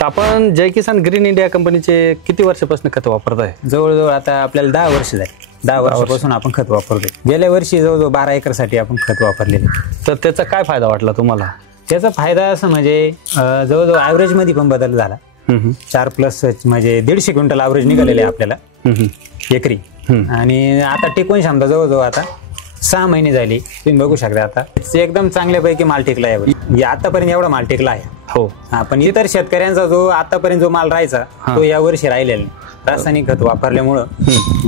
तर आपण जय किसान green India कंपनीचे किती वर्षापासून खत वापरताय? जवळजवळ आता आपल्याला 10 वर्ष झाली. 10 वर्षापासून आपण खत वापरतोय. गेल्या वर्षी जवळजवळ 12 एकरसाठी आपण खत वापरलेले. तर त्याचा काय फायदा वाटला तुम्हाला? त्याचा फायदा असं म्हणजे जवळजवळ ॲव्हरेज मध्ये पण बदल झाला. 4+ म्हणजे 150 क्विंटल ॲव्हरेज निघालेले आपल्याला एकरी. आणि आता टिकवून क्षमता जवळजवळ आता 6 महिने झाली. तुम्ही बघू शकता आता एकदम चांगल्यापैकी माल टिकला आहे. आतापर्यंत एवढा माल टिकला आहे. हो. पण इतर शेतकऱ्यांचा जो आतापर्यंत जो माल राहायचा तो या वर्षी राहिलेला नाही. रासायनिक खत वापरल्यामुळं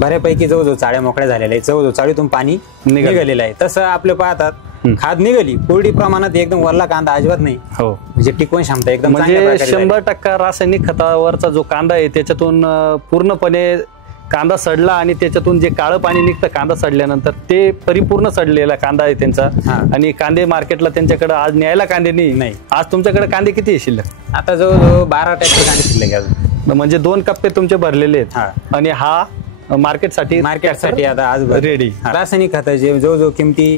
बऱ्यापैकी जवळजवळ चाळ्या मोकळ्या झालेल्या आहेत. जवळजवळ चाळीतून पाणी निघालेलं आहे. तसं आपलं पाहतात खाद निघाली कोरडी प्रमाणात एकदम वरला कांदा अजिबात नाही. हो, म्हणजे टिकवून क्षमता एकदम म्हणजे 100% रासायनिक खतावरचा जो कांदा आहे त्याच्यातून पूर्णपणे कांदा सडला आणि त्याच्यातून जे काळं पाणी निघतं कांदा सडल्यानंतर ते परिपूर्ण सडलेला कांदा आहे त्यांचा. आणि कांदे मार्केटला त्यांच्याकडे आज न्यायला कांदे नाही. आज तुमच्याकडे कांदे किती शिल्लक? आता जवळजवळ 12 ट्रॅक्टर कांदे शिल्लक आहे. म्हणजे 2 कप्पे तुमचे भरलेले आहेत. आणि हा मार्केटसाठी आता आज रेडी. रासायनिक खताचे जवळजवळ किमती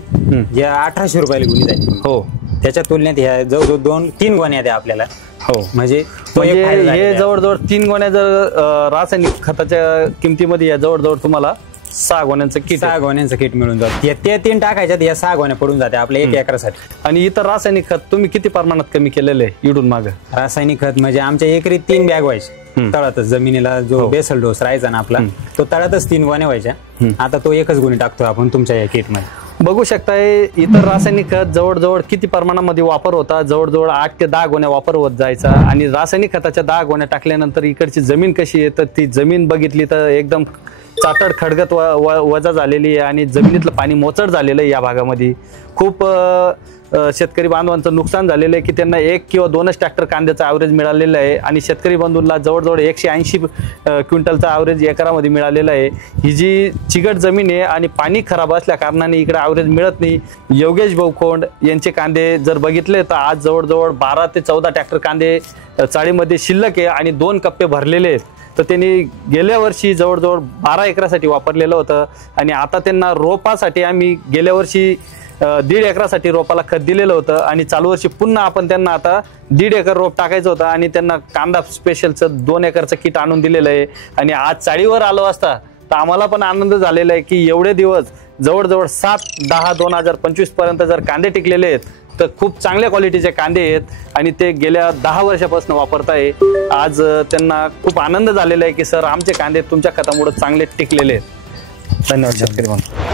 या 1800 रुपयाला गुणी झाली. हो, त्याच्या तुलनेत ह्या जवळजवळ 2-3 गोण्या द्या आपल्याला. हो, म्हणजे हे जवळजवळ 3 गोण्या जर रासायनिक खताच्या किमतीमध्ये या जवळजवळ तुम्हाला 6 गोण्यांचं किट मिळून जातं. त्या 3 टाकायच्यात या 6 गोण्या पडून जाते आपल्या 1 एकरासाठी. आणि इतर रासायनिक खत तुम्ही किती प्रमाणात कमी केलेलं आहे इडून मागं? रासायनिक खत म्हणजे आमच्या एकरी 3 बॅग व्हायचे तळातच. जमिनीला जो बेसल डोस राहायचा ना आपला तो तळातच 3 गोण्या व्हायच्या. आता तो 1च गोणी टाकतो आपण तुमच्या या किट मध्ये. बघू शकताय इतर रासायनिक खत जवळजवळ किती प्रमाणामध्ये वापर होता? जवळजवळ 8 ते 10 गोण्या वापर होत जायचा. आणि रासायनिक खताच्या 10 गोण्या टाकल्यानंतर इकडची जमीन कशी आहे तर ती जमीन बघितली तर एकदम चाटड खडगत वजा झालेली आहे आणि जमिनीतलं पाणी मोचट झालेलं आहे. या भागामध्ये खूप शेतकरी बांधवांचं नुकसान झालेलं आहे की त्यांना 1 किंवा 2च ट्रॅक्टर कांद्याचा ॲव्हरेज मिळालेला आहे. आणि शेतकरी बंधूंना जवळजवळ 180 क्विंटलचा ॲव्हरेज एकरामध्ये मिळालेला आहे. ही जी चिकट जमीन आहे आणि पाणी खराब असल्या कारणाने इकडे ॲव्हरेज मिळत नाही. योगेश भाऊ खोंड यांचे कांदे जर बघितले तर आज जवळजवळ 12 ते 14 ट्रॅक्टर कांदे चाळीमध्ये शिल्लक आहे आणि 2 कप्पे भरलेले आहेत. तर त्यांनी गेल्या वर्षी जवळजवळ 12 एकरासाठी वापरलेलं होतं. आणि आता त्यांना रोपासाठी आम्ही गेल्या वर्षी 1.5 एकरासाठी रोपाला खत दिलेलं होतं. आणि चालू वर्षी पुन्हा आपण त्यांना आता 1.5 एकर रोप टाकायचं होतं आणि त्यांना कांदा स्पेशलचं 2 एकरचं किट आणून दिलेलं आहे. आणि आज चाळीवर आलो असता तर आम्हाला पण आनंद झालेला आहे की एवढे दिवस जवळजवळ 7-10-2025 पर्यंत जर कांदे टिकलेले आहेत तर खूप चांगल्या क्वालिटीचे कांदे आहेत आणि ते गेल्या 10 वर्षापासून वापरताय. आज त्यांना खूप आनंद झालेला आहे की सर आमचे कांदे तुमच्या खतामुळे चांगले टिकलेले आहेत. धन्यवाद शेतकरी बंधू.